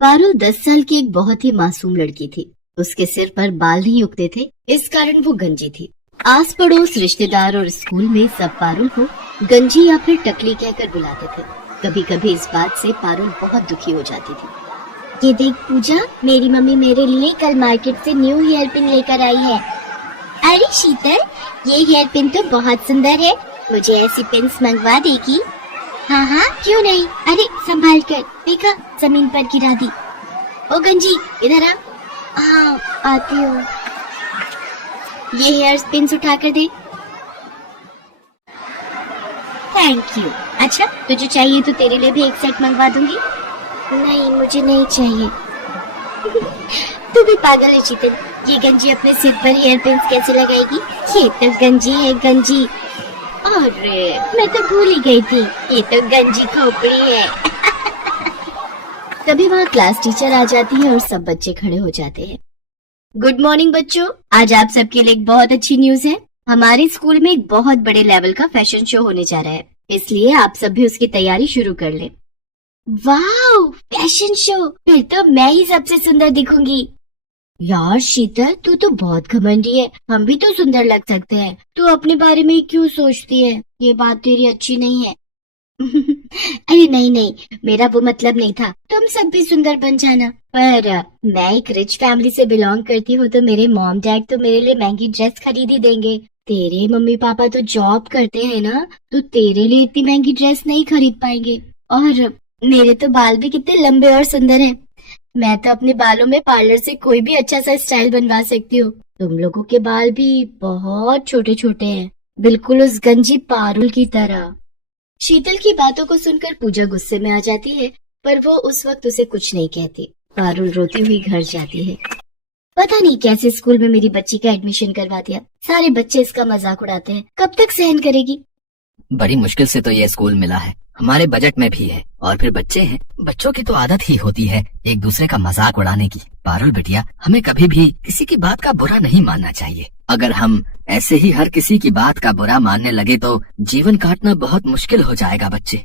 पारुल 10 साल की एक बहुत ही मासूम लड़की थी। उसके सिर पर बाल नहीं उगते थे, इस कारण वो गंजी थी। आस पड़ोस, रिश्तेदार और स्कूल में सब पारुल को गंजी या फिर टकली कहकर बुलाते थे। कभी कभी इस बात से पारुल बहुत दुखी हो जाती थी। ये देख पूजा, मेरी मम्मी मेरे लिए कल मार्केट से न्यू हेयर पिन लेकर आई है। अरे शीतल, ये हेयर पिन तो बहुत सुंदर है, मुझे ऐसी पिन्स मंगवा देगी? हाँ हाँ, क्यों नहीं। अरे संभाल कर, देखा जमीन पर गिरा दी। ओ गंजी, इधर आ। हाँ आती हूँ। ये हेयर पिन्स उठा कर दे। Thank you. अच्छा, तुझे चाहिए तो तेरे लिए भी एक सेट मंगवा दूंगी। नहीं, मुझे नहीं चाहिए। तू भी पागल है शीतल, ये गंजी अपने सिर पर हेयर पिन्स कैसे लगाएगी? ये तो गंजी है, गंजी। अरे मैं तो भूल ही गई थी, ये तो गंजी खोपड़ी है। तभी वहाँ क्लास टीचर आ जाती है और सब बच्चे खड़े हो जाते हैं। गुड मॉर्निंग बच्चों, आज आप सबके लिए एक बहुत अच्छी न्यूज है। हमारे स्कूल में एक बहुत बड़े लेवल का फैशन शो होने जा रहा है, इसलिए आप सब भी उसकी तैयारी शुरू कर लें। Wow, fashion show! फिर तो मैं ही सबसे सुंदर दिखूंगी। यार शीतल, तू तो बहुत घमंडी है, हम भी तो सुंदर लग सकते हैं। तू अपने बारे में क्यों सोचती है? ये बात तेरी अच्छी नहीं है। अरे नहीं नहीं, मेरा वो मतलब नहीं था, तुम सब भी सुंदर बन जाना। पर मैं एक रिच फैमिली से बिलोंग करती हूँ, तो मेरे मॉम डैड तो मेरे लिए महंगी ड्रेस खरीद ही देंगे। तेरे मम्मी पापा तो जॉब करते हैं ना, तो तेरे लिए इतनी महंगी ड्रेस नहीं खरीद पाएंगे। और मेरे तो बाल भी कितने लंबे और सुंदर हैं। मैं तो अपने बालों में पार्लर से कोई भी अच्छा सा स्टाइल बनवा सकती हूँ। तुम लोगों के बाल भी बहुत छोटे छोटे हैं, बिल्कुल उस गंजी पारुल की तरह। शीतल की बातों को सुनकर पूजा गुस्से में आ जाती है, पर वो उस वक्त उसे कुछ नहीं कहती। पारुल रोती हुई घर जाती है। पता नहीं कैसे स्कूल में मेरी बच्ची का एडमिशन करवा दिया, सारे बच्चे इसका मजाक उड़ाते हैं, कब तक सहन करेगी? बड़ी मुश्किल से तो ये स्कूल मिला है, हमारे बजट में भी है, और फिर बच्चे हैं, बच्चों की तो आदत ही होती है एक दूसरे का मजाक उड़ाने की। पारुल बिटिया, हमें कभी भी किसी की बात का बुरा नहीं मानना चाहिए। अगर हम ऐसे ही हर किसी की बात का बुरा मानने लगे तो जीवन काटना बहुत मुश्किल हो जाएगा बच्चे।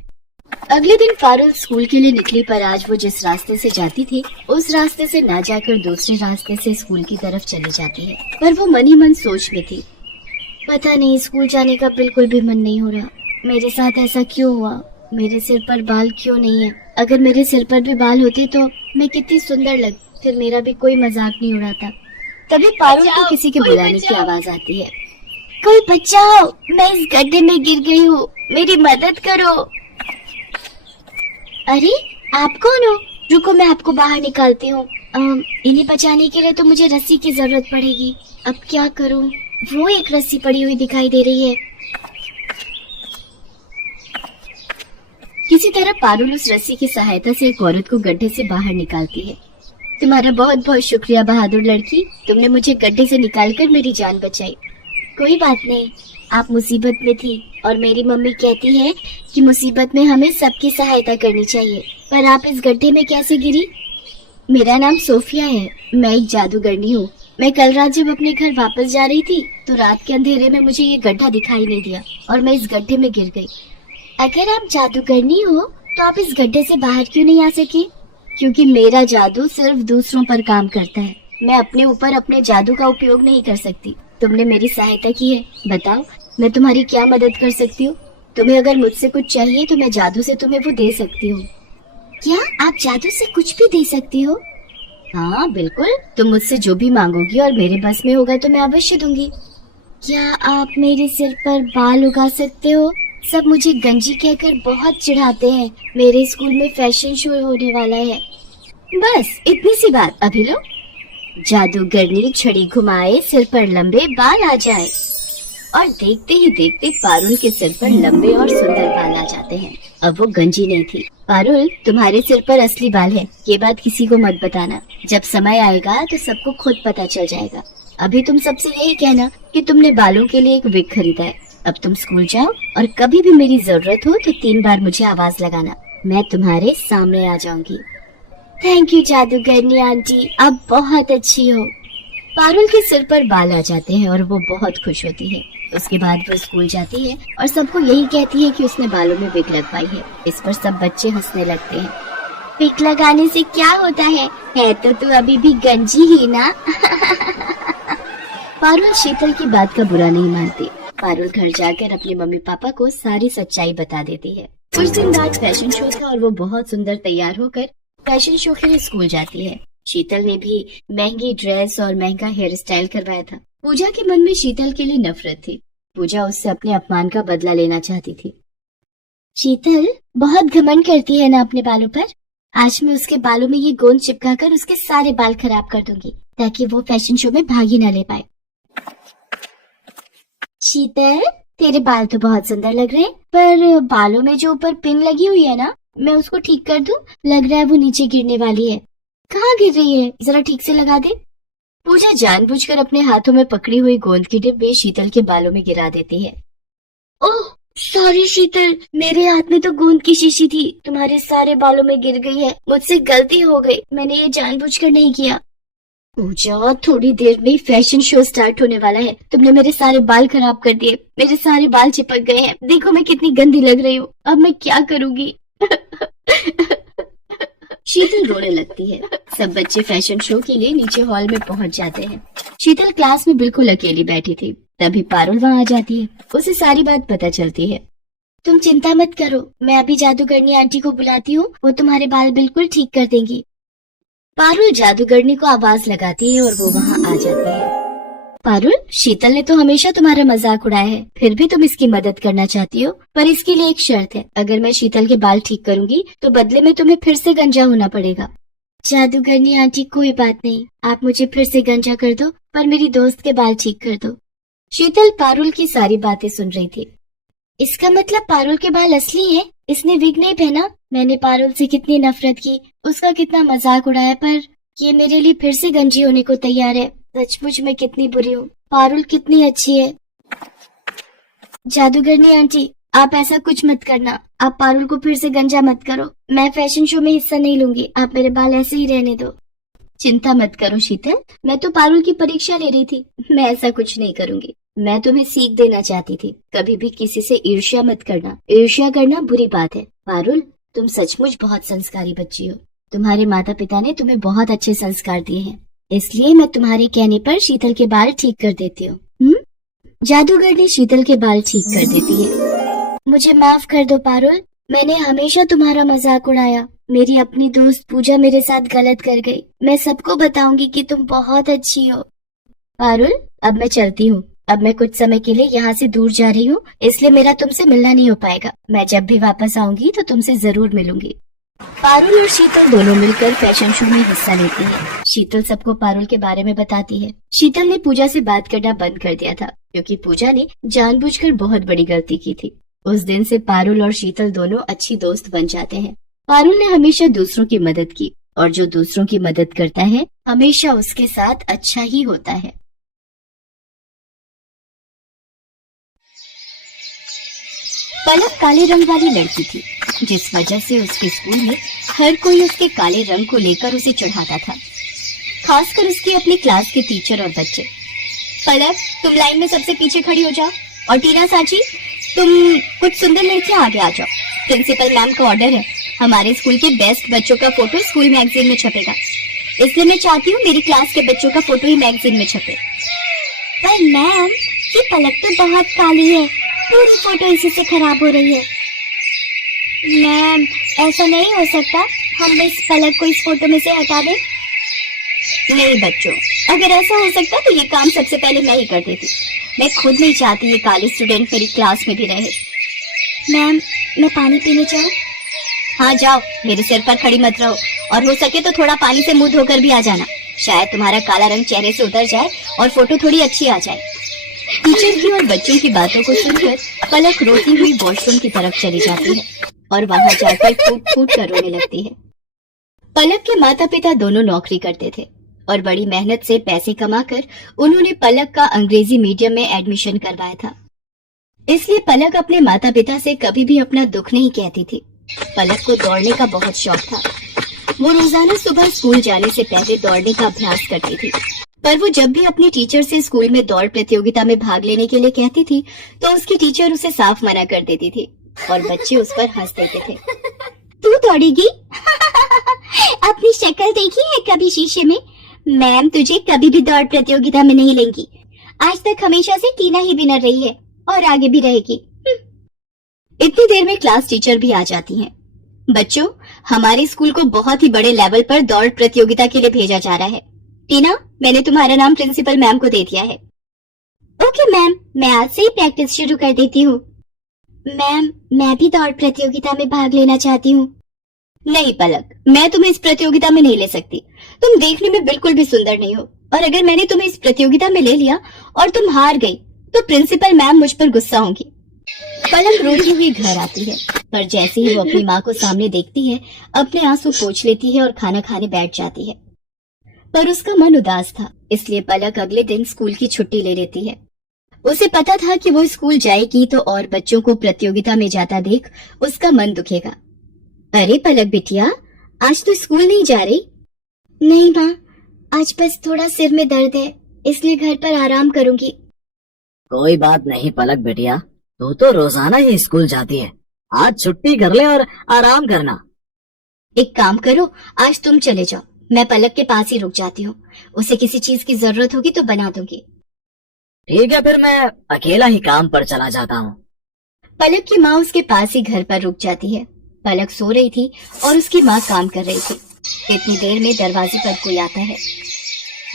अगले दिन पारुल स्कूल के लिए निकली, पर आज वो जिस रास्ते से जाती थी उस रास्ते से ना जाकर दूसरे रास्ते से स्कूल की तरफ चली जाती है। पर वो मन ही मन सोच में थी, पता नहीं स्कूल जाने का बिल्कुल भी मन नहीं हो रहा। मेरे साथ ऐसा क्यों हुआ? मेरे सिर पर बाल क्यों नहीं है? अगर मेरे सिर पर भी बाल होते तो मैं कितनी सुंदर लगती, फिर मेरा भी कोई मजाक नहीं उड़ाता। तभी पारुल को किसी के बुलाने की आवाज आती है। कोई बचाओ, मैं इस गड्ढे में गिर गई हूँ, मेरी मदद करो। अरे आप कौन हो? रुको, मैं आपको बाहर निकालती हूँ। इन्हें बचाने के लिए तो मुझे रस्सी की जरूरत पड़ेगी। अब क्या करूँ? वो एक रस्सी पड़ी हुई दिखाई दे रही है। किसी तरह पारुल उस रस्सी की सहायता से एक औरत को गड्ढे से बाहर निकालती है। तुम्हारा बहुत बहुत शुक्रिया बहादुर लड़की, तुमने मुझे गड्ढे से निकालकर मेरी जान बचाई। कोई बात नहीं, आप मुसीबत में थी और मेरी मम्मी कहती है कि मुसीबत में हमें सबकी सहायता करनी चाहिए। पर आप इस गड्ढे में कैसे गिरी? मेरा नाम सोफिया है, मैं एक जादूगरनी हूँ। मैं कल रात जब अपने घर वापस जा रही थी तो रात के अंधेरे में मुझे ये गड्ढा दिखाई नहीं दिया और मैं इस गड्ढे में गिर गई। अगर आप जादूगरनी हो तो आप इस गड्ढे से बाहर क्यों नहीं आ सकी? क्योंकि मेरा जादू सिर्फ दूसरों पर काम करता है, मैं अपने ऊपर अपने जादू का उपयोग नहीं कर सकती। तुमने मेरी सहायता की है, बताओ मैं तुम्हारी क्या मदद कर सकती हूँ? तुम्हें अगर मुझसे कुछ चाहिए तो मैं जादू से तुम्हें वो दे सकती हूँ। क्या आप जादू से कुछ भी दे सकती हो? हाँ बिल्कुल, तुम मुझसे जो भी मांगोगी और मेरे बस में होगा तो मैं अवश्य दूंगी। क्या आप मेरे सिर पर बाल उगा सकते हो? सब मुझे गंजी कहकर बहुत चिढ़ाते हैं। मेरे स्कूल में फैशन शो होने वाला है। बस इतनी सी बात, अभी लो। जादूगरनी छड़ी घुमाए, सिर पर लंबे बाल आ जाए। और देखते ही देखते पारुल के सिर पर लंबे और सुंदर बाल आ जाते हैं। अब वो गंजी नहीं थी। पारुल, तुम्हारे सिर पर असली बाल है, ये बात किसी को मत बताना। जब समय आएगा तो सबको खुद पता चल जाएगा। अभी तुम सबसे यही कहना कि तुमने बालों के लिए एक विग खरीदा है। अब तुम स्कूल जाओ और कभी भी मेरी जरूरत हो तो 3 बार मुझे आवाज लगाना, मैं तुम्हारे सामने आ जाऊंगी। थैंक यू जादूगरनी आंटी, आप बहुत अच्छी हो। पारुल के सिर पर बाल आ जाते हैं और वो बहुत खुश होती है। उसके बाद वो स्कूल जाती है और सबको यही कहती है कि उसने बालों में विग लगवाई है। इस पर सब बच्चे हंसने लगते हैं। पिक लगाने से क्या होता है तो तू अभी भी गंजी ही ना। पारुल शीतल की बात का बुरा नहीं मानती। पारुल घर जाकर अपने मम्मी पापा को सारी सच्चाई बता देती है। कुछ दिन बाद फैशन शो था और वो बहुत सुंदर तैयार होकर फैशन शो के लिए स्कूल जाती है। शीतल ने भी महंगी ड्रेस और महंगा हेयर स्टाइल करवाया था। पूजा के मन में शीतल के लिए नफरत थी। पूजा उससे अपने अपमान का बदला लेना चाहती थी। शीतल बहुत घमंड करती है ना अपने बालों पर। आज मैं उसके बालों में ये गोंद चिपकाकर उसके सारे बाल खराब कर दूंगी ताकि वो फैशन शो में भाग ही न ले पाए। शीतल, तेरे बाल तो बहुत सुंदर लग रहे हैं, पर बालों में जो ऊपर पिन लगी हुई है ना, मैं उसको ठीक कर दूं? लग रहा है वो नीचे गिरने वाली है। कहाँ गिर रही है? जरा ठीक से लगा दे। पूजा जानबूझकर अपने हाथों में पकड़ी हुई गोंद के डिब्बे शीतल के बालों में गिरा देती है। ओह सॉरी शीतल, मेरे हाथ में तो गोंद की शीशी थी, तुम्हारे सारे बालों में गिर गई है। मुझसे गलती हो गई, मैंने ये जानबूझकर नहीं किया। पूजा, थोड़ी देर में फैशन शो स्टार्ट होने वाला है। तुमने मेरे सारे बाल खराब कर दिए। मेरे सारे बाल चिपक गए हैं। देखो मैं कितनी गंदी लग रही हूँ। अब मैं क्या करूँगी? शीतल रोने लगती है। सब बच्चे फैशन शो के लिए नीचे हॉल में पहुंच जाते हैं। शीतल क्लास में बिल्कुल अकेली बैठी थी। तभी पारुल वहाँ आ जाती है। उसे सारी बात पता चलती है। तुम चिंता मत करो, मैं अभी जादूगरनी आंटी को बुलाती हूँ, वो तुम्हारे बाल बिल्कुल ठीक कर देंगी। पारुल जादूगरनी को आवाज लगाती है और वो वहाँ आ जाती है। पारुल, शीतल ने तो हमेशा तुम्हारा मजाक उड़ाया है, फिर भी तुम इसकी मदद करना चाहती हो, पर इसके लिए एक शर्त है। अगर मैं शीतल के बाल ठीक करूंगी तो बदले में तुम्हें फिर से गंजा होना पड़ेगा। जादूगरनी आंटी, कोई बात नहीं, आप मुझे फिर से गंजा कर दो, पर मेरी दोस्त के बाल ठीक कर दो। शीतल पारुल की सारी बातें सुन रही थी। इसका मतलब पारुल के बाल असली हैं? इसने विग नहीं पहना? मैंने पारुल से कितनी नफरत की, उसका कितना मजाक उड़ाया, पर ये मेरे लिए फिर से गंजी होने को तैयार है। सचमुच मैं कितनी बुरी हूँ। पारुल कितनी अच्छी है। जादूगरनी आंटी, आप ऐसा कुछ मत करना। आप पारुल को फिर से गंजा मत करो। मैं फैशन शो में हिस्सा नहीं लूंगी। आप मेरे बाल ऐसे ही रहने दो। चिंता मत करो शीतल, मैं तो पारुल की परीक्षा ले रही थी। मैं ऐसा कुछ नहीं करूंगी। मैं तुम्हें सीख देना चाहती थी। कभी भी किसी से ईर्ष्या मत करना। ईर्ष्या करना बुरी बात है। पारुल, तुम सचमुच बहुत संस्कारी बच्ची हो। तुम्हारे माता पिता ने तुम्हें बहुत अच्छे संस्कार दिए हैं, इसलिए मैं तुम्हारे कहने पर शीतल के बाल ठीक कर देती हूँ। जादूगरनी शीतल के बाल ठीक कर देती है। मुझे माफ कर दो पारुल, मैंने हमेशा तुम्हारा मजाक उड़ाया। मेरी अपनी दोस्त पूजा मेरे साथ गलत कर गई। मैं सबको बताऊंगी कि तुम बहुत अच्छी हो। पारुल, अब मैं चलती हूँ। अब मैं कुछ समय के लिए यहाँ से दूर जा रही हूँ, इसलिए मेरा तुमसे मिलना नहीं हो पाएगा। मैं जब भी वापस आऊंगी तो तुमसे जरूर मिलूंगी। पारुल और शीतल दोनों मिलकर फैशन शो में हिस्सा लेती हैं। शीतल सबको पारुल के बारे में बताती है। शीतल ने पूजा से बात करना बंद कर दिया था, क्योंकि पूजा ने जानबूझकर बहुत बड़ी गलती की थी। उस दिन से पारुल और शीतल दोनों अच्छी दोस्त बन जाते हैं। पारुल ने हमेशा दूसरों की मदद की, और जो दूसरों की मदद करता है हमेशा उसके साथ अच्छा ही होता है। पलक काले रंग वाली लड़की थी, जिस वजह से उसके स्कूल में हर कोई उसके काले रंग को लेकर उसे चढ़ाता था, खासकर उसके अपने क्लास के टीचर और बच्चे। पलक, तुम लाइन में सबसे पीछे खड़ी हो जाओ, और टीना साची, तुम कुछ सुंदर लड़कियां आगे आ जाओ। प्रिंसिपल मैम का ऑर्डर है, हमारे स्कूल के बेस्ट बच्चों का फोटो स्कूल मैगजीन में छपेगा, इसलिए मैं चाहती हूँ मेरी क्लास के बच्चों का फोटो ही मैगजीन में छपे। पर मैम, ये पलक तो बहुत काली है, पूरी फोटो इसी से खराब हो रही है। मैम, ऐसा नहीं हो सकता, हम इस पलक को इस फोटो में से हटा दें। नहीं बच्चों, अगर ऐसा हो सकता तो ये काम सबसे पहले मैं ही कर देती। मैं खुद नहीं चाहती ये काली स्टूडेंट मेरी क्लास में भी रहे। मैम, मैं पानी पीने जाऊं? हाँ जाओ, मेरे सिर पर खड़ी मत रहो, और हो सके तो थोड़ा पानी से मुंह धोकर भी आ जाना। शायद तुम्हारा काला रंग चेहरे से उतर जाए और फोटो थोड़ी अच्छी आ जाए। टीचर की और बच्चों की बातों को सुनकर पलक रोती हुई वॉशरूम की तरफ चली जाती है और वहां जाकर फूट फूट कर रोने लगती है। पलक के माता पिता दोनों नौकरी करते थे और बड़ी मेहनत से पैसे कमाकर उन्होंने पलक का अंग्रेजी मीडियम में एडमिशन करवाया था। इसलिए पलक अपने माता पिता से कभी भी अपना दुख नहीं कहती थी। पलक को दौड़ने का बहुत शौक था। वो रोजाना सुबह स्कूल जाने से पहले दौड़ने का अभ्यास करती थी, पर वो जब भी अपनी टीचर से स्कूल में दौड़ प्रतियोगिता में भाग लेने के लिए कहती थी तो उसकी टीचर उसे साफ मना कर देती थी और बच्चे उस पर हंस देते थे। तू दौड़ेगी? अपनी शक्ल देखी है कभी शीशे में? मैम तुझे कभी भी दौड़ प्रतियोगिता में नहीं लेंगी। आज तक हमेशा से टीना ही विनर रही है और आगे भी रहेगी। इतनी देर में क्लास टीचर भी आ जाती हैं। बच्चों, हमारे स्कूल को बहुत ही बड़े लेवल पर दौड़ प्रतियोगिता के लिए भेजा जा रहा है। टीना, मैंने तुम्हारा नाम प्रिंसिपल मैम को दे दिया है। ओके मैम, मैं आज से ही प्रैक्टिस शुरू कर देती हूँ। मैम, मैं भी दौड़ प्रतियोगिता में भाग लेना चाहती हूँ। नहीं पलक, मैं तुम्हें इस प्रतियोगिता में नहीं ले सकती। तुम देखने में बिल्कुल भी सुंदर नहीं हो, और अगर मैंने तुम्हें इस प्रतियोगिता में ले लिया और तुम हार गई तो प्रिंसिपल मैम मुझ पर गुस्सा होंगी। पलक रोती हुई घर आती है, पर जैसे ही वो अपनी माँ को सामने देखती है, अपने आंसू पोंछ लेती है और खाना खाने बैठ जाती है। पर उसका मन उदास था, इसलिए पलक अगले दिन स्कूल की छुट्टी ले लेती है। उसे पता था कि वो स्कूल जाएगी तो और बच्चों को प्रतियोगिता में जाता देख उसका मन दुखेगा। अरे पलक बिटिया, आज तो स्कूल नहीं जा रही? नहीं माँ, आज बस थोड़ा सिर में दर्द है, इसलिए घर पर आराम करूंगी। कोई बात नहीं पलक बेटिया, तू तो रोजाना ही स्कूल जाती है, आज छुट्टी कर ले और आराम करना। एक काम करो, आज तुम चले जाओ, मैं पलक के पास ही रुक जाती हूँ। उसे किसी चीज की जरूरत होगी तो बना दूंगी। ठीक है, फिर मैं अकेला ही काम पर चला जाता हूँ। पलक की माँ उसके पास ही घर पर रुक जाती है। पलक सो रही थी और उसकी माँ काम कर रही थी। इतनी देर में दरवाजे पर कोई आता है।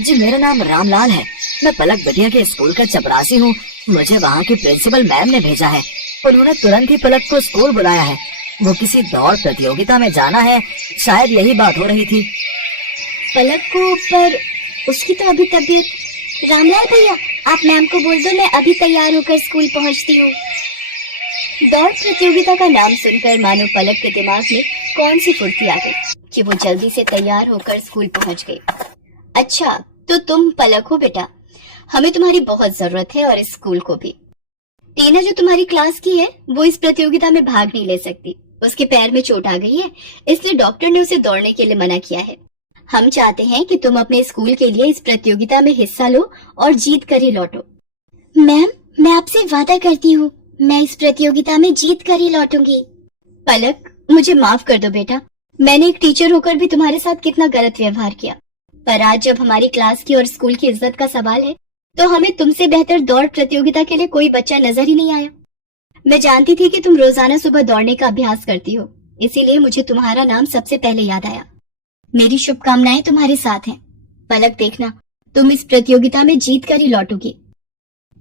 जी, मेरा नाम रामलाल है, मैं पलक बिटिया के स्कूल का चपरासी हूँ। मुझे वहाँ की प्रिंसिपल मैम ने भेजा है। उन्होंने तुरंत ही पलक को स्कूल बुलाया है। वो किसी दौड़ प्रतियोगिता में जाना है, शायद यही बात हो रही थी। पलक को, पर उसकी तो अभी तबीयत। रामलाल भैया, आप मैम को बोल दो मैं अभी तैयार होकर स्कूल पहुँचती हूँ। दौड़ प्रतियोगिता का नाम सुनकर मानो पलक के दिमाग में कौन सी फुर्ती आ गई कि वो जल्दी से तैयार होकर स्कूल पहुंच गई। अच्छा, तो तुम पलक हो बेटा, हमें तुम्हारी बहुत जरूरत है और इस स्कूल को भी। टीना जो तुम्हारी क्लास की है वो इस प्रतियोगिता में भाग नहीं ले सकती। उसके पैर में चोट आ गई है, इसलिए डॉक्टर ने उसे दौड़ने के लिए मना किया है। हम चाहते हैं कि तुम अपने स्कूल के लिए इस प्रतियोगिता में हिस्सा लो और जीत कर ही लौटो। मैम, मैं आपसे वादा करती हूँ, मैं इस प्रतियोगिता में जीत कर ही लौटूंगी। पलक, मुझे माफ कर दो बेटा, मैंने एक टीचर होकर भी तुम्हारे साथ कितना गलत व्यवहार किया। पर आज जब हमारी क्लास की और स्कूल की इज्जत का सवाल है तो हमें तुमसे बेहतर दौड़ प्रतियोगिता के लिए कोई बच्चा नजर ही नहीं आया। मैं जानती थी कि तुम रोजाना सुबह दौड़ने का अभ्यास करती हो, इसीलिए मुझे तुम्हारा नाम सबसे पहले याद आया। मेरी शुभकामनाएं तुम्हारे साथ हैं। पलक, देखना तुम इस प्रतियोगिता में जीत कर ही लौटोगी।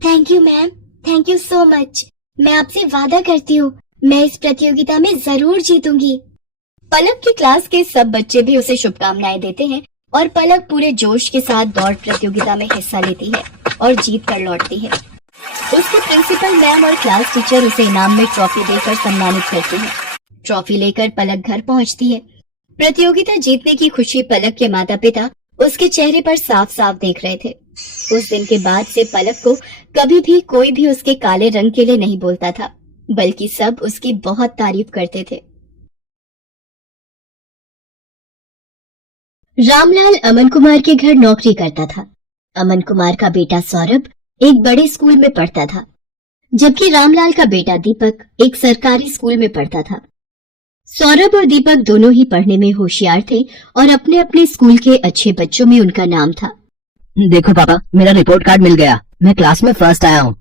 Thank you ma'am, thank you so much. मैं आपसे वादा करती हूँ, मैं इस प्रतियोगिता में जरूर जीतूंगी। पलक की क्लास के सब बच्चे भी उसे शुभकामनाएं देते हैं और पलक पूरे जोश के साथ दौड़ प्रतियोगिता में हिस्सा लेती है और जीत कर लौटती है। उसके प्रिंसिपल मैम और क्लास टीचर उसे इनाम में ट्रॉफी देकर सम्मानित करते हैं। ट्रॉफी लेकर पलक घर पहुंचती है। प्रतियोगिता जीतने की खुशी पलक के माता पिता उसके चेहरे पर साफ साफ देख रहे थे। उस दिन के बाद से पलक को कभी भी कोई भी उसके काले रंग के लिए नहीं बोलता था, बल्कि सब उसकी बहुत तारीफ करते थे। रामलाल अमन कुमार के घर नौकरी करता था। अमन कुमार का बेटा सौरभ एक बड़े स्कूल में पढ़ता था, जबकि रामलाल का बेटा दीपक एक सरकारी स्कूल में पढ़ता था। सौरभ और दीपक दोनों ही पढ़ने में होशियार थे और अपने अपने स्कूल के अच्छे बच्चों में उनका नाम था। देखो पापा, मेरा रिपोर्ट कार्ड मिल गया, मैं क्लास में फर्स्ट आया हूँ।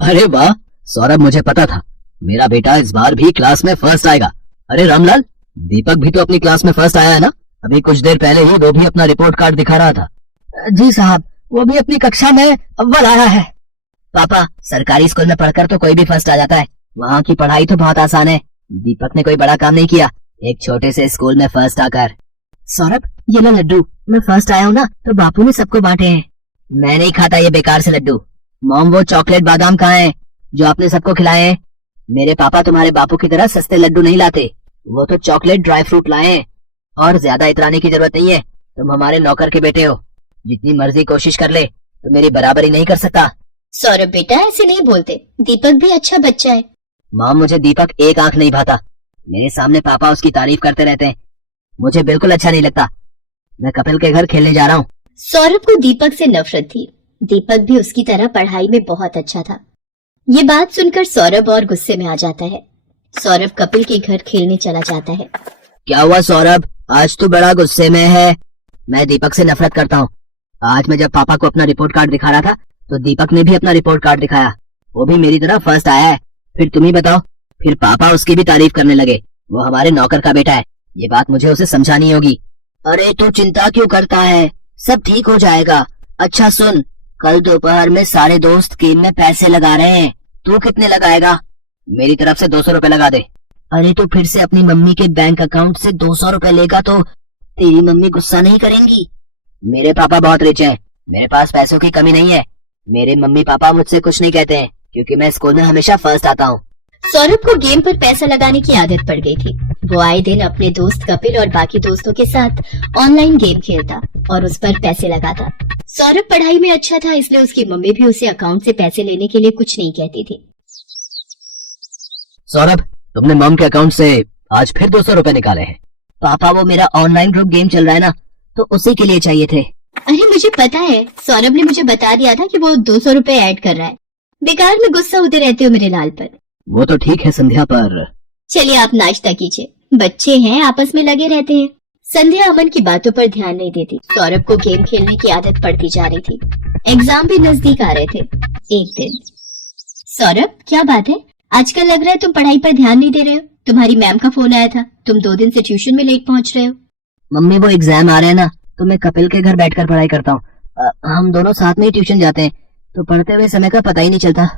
अरे वाह सौरभ, मुझे पता था मेरा बेटा इस बार भी क्लास में फर्स्ट आएगा। अरे रामलाल, दीपक भी तो अपनी क्लास में फर्स्ट आया है ना? अभी कुछ देर पहले ही वो भी अपना रिपोर्ट कार्ड दिखा रहा था। जी साहब, वो भी अपनी कक्षा में अव्वल आया है। पापा, सरकारी स्कूल में पढ़कर तो कोई भी फर्स्ट आ जाता है, वहाँ की पढ़ाई तो बहुत आसान है। दीपक ने कोई बड़ा काम नहीं किया, एक छोटे से स्कूल में फर्स्ट आकर। सौरभ, ये लो लड्डू, मैं फर्स्ट आया हूँ ना तो बापू ने सबको बांटे हैं। मैं नहीं खाता ये बेकार से लड्डू। मॉम, वो चॉकलेट बादाम कहाँ हैं जो आपने सबको खिलाए हैं? मेरे पापा तुम्हारे बापू की तरह सस्ते लड्डू नहीं लाते, वो तो चॉकलेट ड्राई फ्रूट लाए हैं। और ज्यादा इतराने की जरूरत नहीं है, तुम हमारे नौकर के बेटे हो, जितनी मर्जी कोशिश कर ले तो मेरी बराबरी नहीं कर सकता। सौरभ बेटा, ऐसे नहीं बोलते, दीपक भी अच्छा बच्चा है। माँ, मुझे दीपक एक आंख नहीं भाता, मेरे सामने पापा उसकी तारीफ करते रहते हैं, मुझे बिल्कुल अच्छा नहीं लगता। मैं कपिल के घर खेलने जा रहा हूँ। सौरभ को दीपक से नफरत थी। दीपक भी उसकी तरह पढ़ाई में बहुत अच्छा था। ये बात सुनकर सौरभ और गुस्से में आ जाता है। सौरभ कपिल के घर खेलने चला जाता है। क्या हुआ सौरभ, आज तो बड़ा गुस्से में है। मैं दीपक से नफरत करता हूँ। आज मैं जब पापा को अपना रिपोर्ट कार्ड दिखा रहा था तो दीपक ने भी अपना रिपोर्ट कार्ड दिखाया, वो भी मेरी तरह फर्स्ट आया है। फिर तुम ही बताओ, फिर पापा उसकी भी तारीफ करने लगे। वो हमारे नौकर का बेटा है, ये बात मुझे उसे समझानी होगी। अरे तू चिंता क्यों करता है, सब ठीक हो जाएगा। अच्छा सुन, कल दोपहर में सारे दोस्त गेम में पैसे लगा रहे हैं, तू कितने लगाएगा? मेरी तरफ से 200 रुपए लगा दे। अरे तो फिर से अपनी मम्मी के बैंक अकाउंट से 200 रुपए लेगा तो तेरी मम्मी गुस्सा नहीं करेंगी? मेरे पापा बहुत रिच हैं, मेरे पास पैसों की कमी नहीं है। मेरे मम्मी पापा मुझसे कुछ नहीं कहते हैं क्योंकि मैं स्कूल में हमेशा फर्स्ट आता हूँ। सौरभ को गेम पर पैसा लगाने की आदत पड़ गई थी। वो आए दिन अपने दोस्त कपिल और बाकी दोस्तों के साथ ऑनलाइन गेम खेलता और उस पर पैसे लगाता। सौरभ पढ़ाई में अच्छा था, इसलिए उसकी मम्मी भी उसे अकाउंट से पैसे लेने के लिए कुछ नहीं कहती थी। सौरभ, तुमने मॉम के अकाउंट से आज फिर 200 रुपए निकाले हैं। पापा वो मेरा ऑनलाइन ग्रुप गेम चल रहा है ना, तो उसी के लिए चाहिए थे। अरे मुझे पता है, सौरभ ने मुझे बता दिया था कि वो 200 रुपए ऐड कर रहा है। बेकार में गुस्सा होते रहते हो मेरे लाल पर। वो तो ठीक है संध्या, पर चलिए आप नाश्ता कीजिए, बच्चे हैं आपस में लगे रहते हैं। संध्या अमन की बातों पर ध्यान नहीं देती। सौरभ को गेम खेलने की आदत पड़ती जा रही थी। एग्जाम भी नजदीक आ रहे थे। एक दिन, सौरभ क्या बात है, आजकल लग रहा है तुम पढ़ाई पर ध्यान नहीं दे रहे हो। तुम्हारी मैम का फोन आया था, तुम 2 दिन से ट्यूशन में लेट पहुंच रहे हो। मम्मी वो एग्जाम आ रहे हैं ना, तो मैं कपिल के घर बैठकर पढ़ाई करता हूँ। हम दोनों साथ में ही ट्यूशन जाते हैं, तो पढ़ते हुए समय का पता ही नहीं चलता।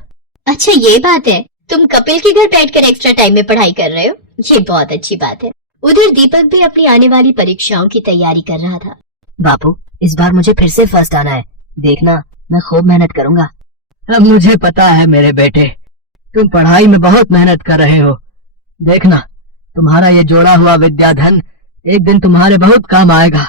अच्छा ये बात है, तुम कपिल के घर बैठकर एक्स्ट्रा टाइम में पढ़ाई कर रहे हो, ये बहुत अच्छी बात है। उधर दीपक भी अपनी आने वाली परीक्षाओं की तैयारी कर रहा था। बापू, इस बार मुझे फिर से फर्स्ट आना है, देखना मैं खूब मेहनत करूंगा। अब मुझे पता है मेरे बेटे, तुम पढ़ाई में बहुत मेहनत कर रहे हो। देखना तुम्हारा ये जोड़ा हुआ विद्याधन एक दिन तुम्हारे बहुत काम आएगा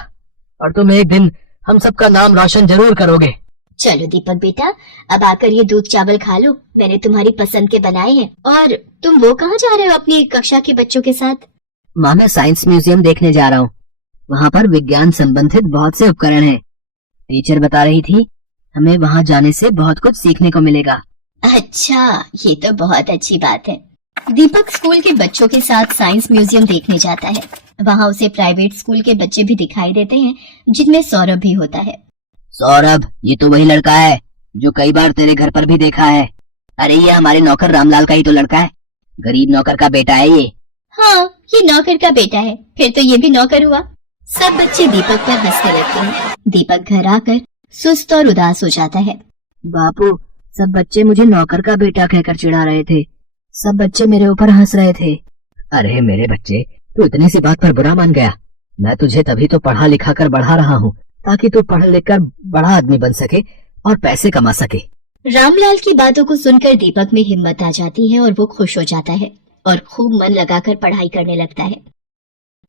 और तुम एक दिन हम सबका नाम रोशन जरूर करोगे। चलो दीपक बेटा, अब आकर ये दूध चावल खा लो, मैंने तुम्हारी पसंद के बनाए हैं। और तुम वो कहाँ जा रहे हो अपनी कक्षा के बच्चों के साथ? माँ, मैं साइंस म्यूजियम देखने जा रहा हूँ। वहाँ पर विज्ञान संबंधित बहुत से उपकरण हैं। टीचर बता रही थी हमें वहाँ जाने से बहुत कुछ सीखने को मिलेगा। अच्छा, ये तो बहुत अच्छी बात है। दीपक स्कूल के बच्चों के साथ साइंस म्यूजियम देखने जाता है। वहाँ उसे प्राइवेट स्कूल के बच्चे भी दिखाई देते हैं, जिनमें सौरभ भी होता है। सौरभ, ये तो वही लड़का है जो कई बार तेरे घर पर भी देखा है। अरे ये हमारे नौकर रामलाल का ही तो लड़का है, गरीब नौकर का बेटा है ये। हाँ, ये नौकर का बेटा है, फिर तो ये भी नौकर हुआ। सब बच्चे दीपक पर हंसने लगते हैं। दीपक घर आकर सुस्त और उदास हो जाता है। बापू, सब बच्चे मुझे नौकर का बेटा कहकर चिढ़ा रहे थे, सब बच्चे मेरे ऊपर हंस रहे थे। अरे मेरे बच्चे, तू इतनी सी बात पर बुरा मान गया। मैं तुझे तभी तो पढ़ा लिखा कर बढ़ा रहा हूँ ताकि तू पढ़ लिख कर बड़ा आदमी बन सके और पैसे कमा सके। रामलाल की बातों को सुनकर दीपक में हिम्मत आ जाती है और वो खुश हो जाता है और खूब मन लगाकर पढ़ाई करने लगता है।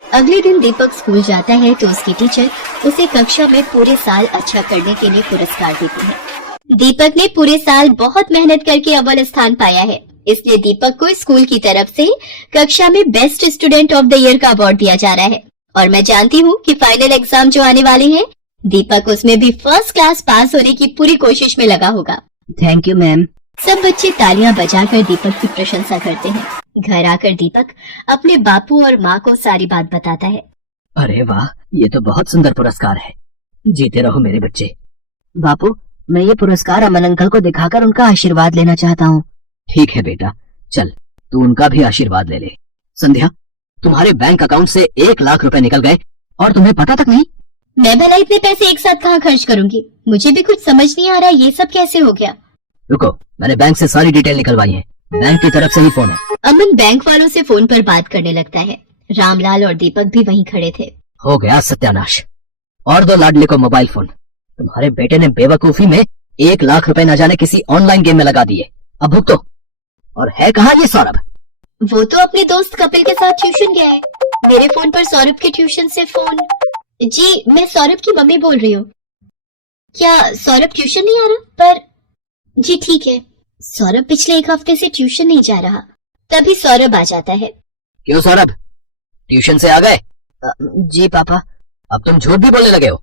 अगले दिन दीपक स्कूल जाता है तो उसकी टीचर उसे कक्षा में पूरे साल अच्छा करने के लिए पुरस्कार देती है। दीपक ने पूरे साल बहुत मेहनत करके अव्वल स्थान पाया है, इसलिए दीपक को स्कूल की तरफ से कक्षा में best student of the year का अवार्ड दिया जा रहा है। और मैं जानती हूँ कि फाइनल एग्जाम जो आने वाले हैं, दीपक उसमें भी फर्स्ट क्लास पास होने की पूरी कोशिश में लगा होगा। Thank you ma'am. सब बच्चे तालियां बजाकर दीपक की प्रशंसा करते हैं। घर आकर दीपक अपने बापू और माँ को सारी बात बताता है। अरे वाह, ये तो बहुत सुंदर पुरस्कार है, जीते रहो मेरे बच्चे। बापू, मैं ये पुरस्कार अमन अंकल को दिखाकर उनका आशीर्वाद लेना चाहता हूँ। ठीक है बेटा, चल तू उनका भी आशीर्वाद ले ले। संध्या, तुम्हारे बैंक अकाउंट से 1 लाख रुपए निकल गए और तुम्हें पता तक नहीं। मैं भला इतने पैसे एक साथ कहाँ खर्च करूंगी, मुझे भी कुछ समझ नहीं आ रहा ये सब कैसे हो गया। रुको, मैंने बैंक से सारी डिटेल निकलवाई है, बैंक की तरफ से ही फोन है। अमन बैंक वालों से फोन पर बात करने लगता है। रामलाल और दीपक भी वहीं खड़े थे। हो गया सत्यानाश, और दो लाडले को मोबाइल फोन। तुम्हारे बेटे ने बेवकूफी में 1 लाख रुपए न जाने किसी ऑनलाइन गेम में लगा दिए, अब भुगतो। और है कहाँ ये सौरभ? वो तो अपने दोस्त कपिल के साथ ट्यूशन गया है। मेरे फोन पर सौरभ के ट्यूशन से फोन। जी, मैं सौरभ की मम्मी बोल रही हूँ। क्या सौरभ ट्यूशन नहीं आ रहा? पर जी ठीक है, सौरभ पिछले 1 हफ्ते से ट्यूशन नहीं जा रहा। तभी सौरभ आ जाता है। क्यों सौरभ, ट्यूशन से आ गए? जी पापा। अब तुम झूठ भी बोलने लगे हो।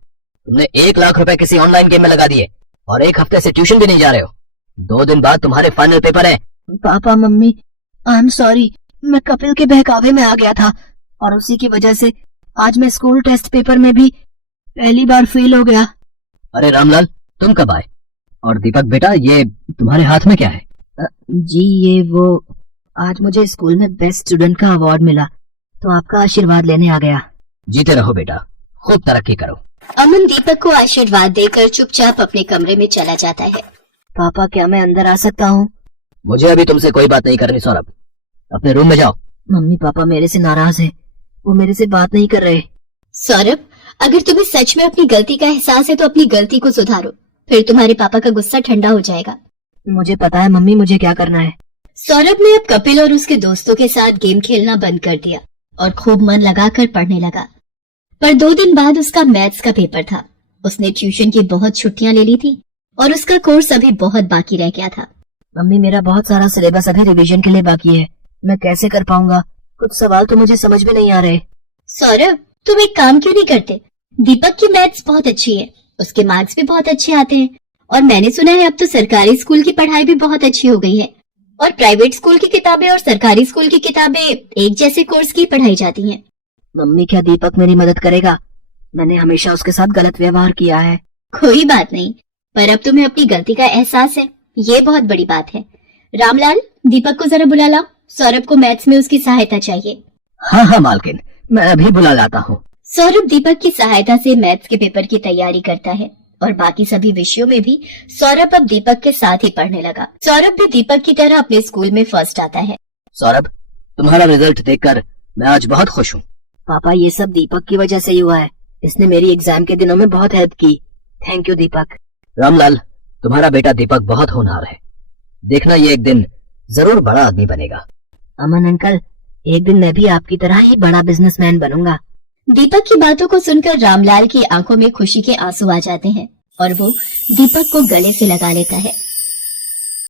तुमने 1 लाख रुपए किसी ऑनलाइन गेम में लगा दिए और 1 हफ्ते से ट्यूशन भी नहीं जा रहे हो। 2 दिन बाद तुम्हारे फाइनल पेपर है। Papa mummy, I am sorry, मैं कपिल के बहकावे में आ गया था, और उसी की वजह से आज मैं स्कूल टेस्ट पेपर में भी पहली बार फेल हो गया। अरे रामलाल, तुम कब आए? और दीपक बेटा, ये तुम्हारे हाथ में क्या है? जी ये वो, आज मुझे स्कूल में बेस्ट स्टूडेंट का अवार्ड मिला, तो आपका आशीर्वाद लेने आ गया। जीते रहो बेटा, खूब तरक्की करो। अमन दीपक को आशीर्वाद देकर चुपचाप अपने कमरे में चला जाता है। पापा, क्या मैं अंदर आ सकता हूँ? मुझे अभी तुमसे कोई बात नहीं करनी सौरभ, अपने रूम में जाओ। मम्मी पापा मेरे से नाराज है, वो मेरे से बात नहीं कर रहे। सौरभ, अगर तुम्हें सच में अपनी गलती का एहसास है तो अपनी गलती को सुधारो, फिर तुम्हारे पापा का गुस्सा ठंडा हो जाएगा। मुझे पता है मम्मी, मुझे क्या करना है। सौरभ ने अब कपिल और उसके दोस्तों के साथ गेम खेलना बंद कर दिया और खूब मन लगाकर पढ़ने लगा। पर 2 दिन बाद उसका मैथ्स का पेपर था। उसने ट्यूशन की बहुत छुट्टियां ले ली थी और उसका कोर्स अभी बहुत बाकी रह गया था। मम्मी, मेरा बहुत सारा सिलेबस अभी रिवीजन के लिए बाकी है, मैं कैसे कर पाऊंगा? कुछ सवाल तो मुझे समझ में नहीं आ रहे। सौरभ, तुम एक काम क्यों नहीं करते? दीपक की मैथ्स बहुत अच्छी है, उसके मार्क्स भी बहुत अच्छे आते हैं और मैंने सुना है अब तो सरकारी स्कूल की पढ़ाई भी बहुत अच्छी हो गई है और प्राइवेट स्कूल की किताबें और सरकारी स्कूल की किताबें एक जैसे कोर्स की पढ़ाई जाती हैं। मम्मी, क्या दीपक मेरी मदद करेगा? मैंने हमेशा उसके साथ गलत व्यवहार किया है। कोई बात नहीं, पर अब तुम्हें अपनी गलती का एहसास है, ये बहुत बड़ी बात है। रामलाल, दीपक को जरा बुला लाओ, सौरभ को मैथ्स में उसकी सहायता चाहिए। हाँ हाँ मालकिन, मैं अभी बुला लाता हूँ। सौरभ दीपक की सहायता से मैथ्स के पेपर की तैयारी करता है और बाकी सभी विषयों में भी सौरभ अब दीपक के साथ ही पढ़ने लगा। सौरभ भी दीपक की तरह अपने स्कूल में फर्स्ट आता है। सौरभ, तुम्हारा रिजल्ट देखकर मैं आज बहुत खुश हूँ। पापा, ये सब दीपक की वजह से ही हुआ है, इसने मेरी एग्जाम के दिनों में बहुत हेल्प की। थैंक यू दीपक। रामलाल, तुम्हारा बेटा दीपक बहुत होनहार है, देखना ये एक दिन जरूर बड़ा आदमी बनेगा। अमन अंकल, एक दिन मैं भी आपकी तरह ही बड़ा बिजनेसमैन बनूंगा। दीपक की बातों को सुनकर रामलाल की आंखों में खुशी के आंसू आ जाते हैं और वो दीपक को गले से लगा लेता है।